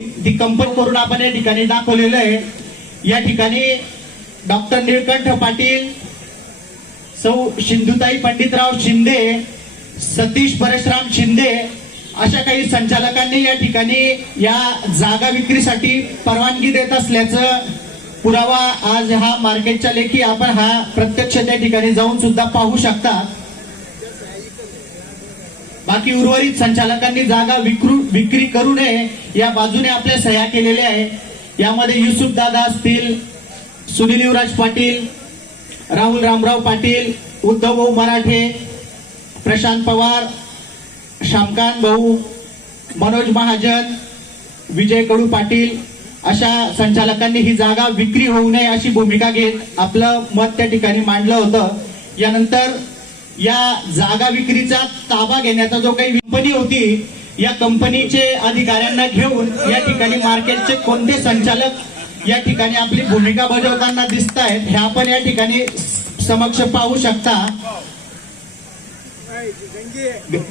ती करून आपण या ठिकाणी दाखवलेलं आहे. या ठिकाणी डॉक्टर निळकंठ पाटील सौ सिंधुताई पंडितराव शिंदे सतीश परशुराम शिंदे अशा काही संचालकांनी या ठिकाणी या जागा विक्रीसाठी परवानगी देत असल्याचं पुरावा आज हा मार्केटच्या लेखी आपण हा प्रत्यक्ष त्या ठिकाणी जाऊन सुद्धा पाहू शकता. बाकी उर्वरित संचालकांनी जागा विक्रू विक्री करू नये या बाजूने आपल्या सह्या केलेल्या आहे. यामध्ये युसुफ दादा असतील सुनील युवराज पाटील राहुल रामराव पाटील उद्धव भाऊ मराठे प्रशांत पवार श्यामकांत भाऊ मनोज महाजन विजय कडू पाटील अशा संचालकांनी ही जागा विक्री होऊ नये अशी भूमिका घेत आपलं मत त्या ठिकाणी मांडलं होतं. यानंतर या जागा विक्रीचा ताबा घेण्याचा जो काही कंपनी होती या कंपनीचे अधिकाऱ्यांना घेऊन या ठिकाणी मार्केटचे कोणते संचालक या ठिकाणी आपली भूमिका बजावताना दिसत आहेत हे आपण या ठिकाणी समक्ष पाहू शकता.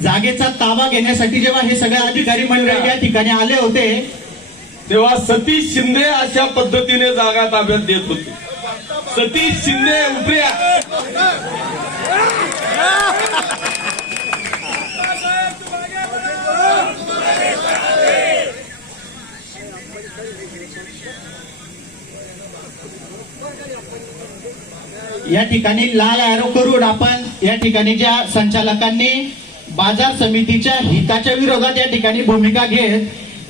जागेचा ताबा घेण्यासाठी जेव्हा हे सगळे अधिकारी मंडळ या ठिकाणी आले होते तेव्हा सतीश शिंदे अशा पद्धतीने जागा ताब्यात देत होते. सतीश शिंदे उभे या ठिकाणी लाल अॅरो करून आपण या ठिकाणी ज्या संचालकांनी बाजार समितीच्या हिताच्या विरोधात या ठिकाणी भूमिका घेत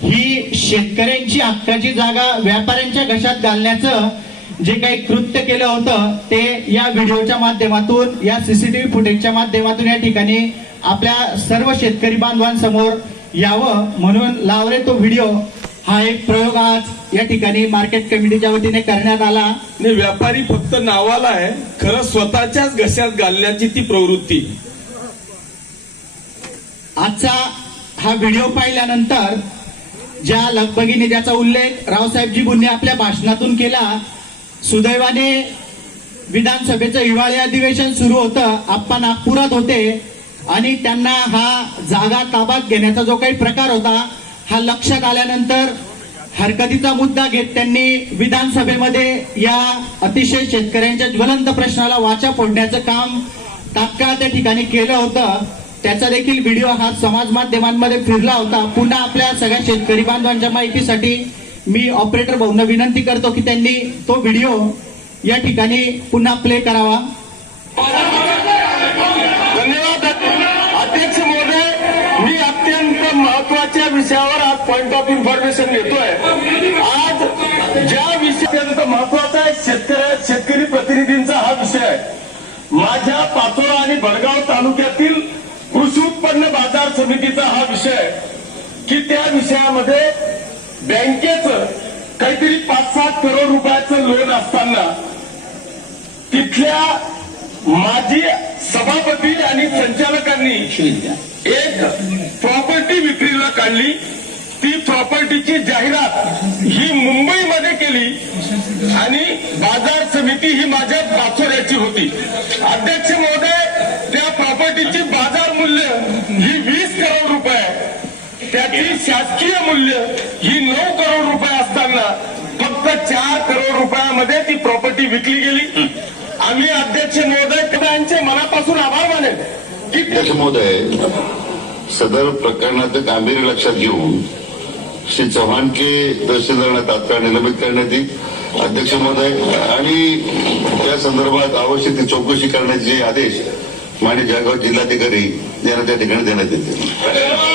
ही शेतकऱ्यांची हक्काची जागा व्यापाऱ्यांच्या घशात घालण्याचं जे काही कृत्य केलं होतं ते या व्हिडिओच्या माध्यमातून या सीसीटीव्ही फुटेजच्या माध्यमातून या ठिकाणी आपल्या सर्व शेतकरी बांधवांसमोर यावं म्हणून लावले तो व्हिडिओ. हा एक प्रयोग आज या ठिकाणी मार्केट कमिटीच्या वतीने करण्यात आला. आणि व्यापारी फक्त नावाला आहे खरं स्वतःच्याच घशात घालण्याची ती प्रवृत्ती. आजचा हा व्हिडिओ पाहिल्यानंतर ज्या लगबगीने ज्याचा उल्लेख रावसाहेबजी बुंने आपल्या भाषणातून केला सुदैवाने विधानसभेचं हिवाळी अधिवेशन सुरू होतं. आप्पा नागपुरात होते आणि त्यांना हा जागा ताब्यात घेण्याचा जो काही प्रकार होता हा लक्षात आल्यानंतर हरकतीचा मुद्दा घेत त्यांनी विधानसभेमध्ये या अतिशय शेतकऱ्यांच्या ज्वलंत प्रश्नाला वाचा फोडण्याचं काम तात्काळ त्या ठिकाणी केलं होतं. त्याचा देखील व्हिडिओ हा समाज माध्यमांमध्ये फिरला होता. पुन्हा आपल्या सगळ्या शेतकरी बांधवांच्या माहितीसाठी मी ऑपरेटर भाऊंना विनंती करतो की त्यांनी तो व्हिडिओ या ठिकाणी पुन्हा प्ले करावा. धन्यवाद. अध्यक्ष महोदय मी अत्यंत महत्त्वाच्या विषयावर आज पॉइंट ऑफ इन्फॉर्मेशन घेतोय. आज ज्या विषय महत्त्वाचा आहे शेतकऱ्या शेतकरी प्रतिनिधींचा हा विषय आहे. माझ्या पाचोरा आणि भडगाव तालुक्यातील कृषी उत्पन्न बाजार समितीचा हा विषय की त्या विषयामध्ये बँकेचं काहीतरी पाच सात करोड रुपयाचं लोन असताना तिथल्या माजी सभापती आणि संचालकांनी एक प्रॉपर्टी विक्रीला काढली. ती प्रॉपर्टीची जाहिरात ही मुंबईमध्ये केली आणि बाजार समिती ही माझ्या पाचोऱ्याची होती. अध्यक्ष महोदय त्या प्रॉपर्टीची बाजार मूल्य ही वीस करोड रुपये आहे. त्याची शासकीय मूल्य ही नऊ करोड रुपये असताना फक्त चार करोड रुपयामध्ये ती प्रॉपर्टी विकली गेली. आम्ही अध्यक्ष महोदय त्यांचे मनापासून आभार मानेल की अध्यक्ष महोदय सदर प्रकरणाचं गांभीर्य लक्षात घेऊन श्री चव्हाण के तहसीलदारांना तात्काळ निलंबित करण्यात येईल. अध्यक्ष महोदय आणि त्या संदर्भात आवश्यक ती चौकशी करण्याचे आदेश माननीय जळगाव जिल्हाधिकारी यांना त्या ठिकाणी देण्यात येतील.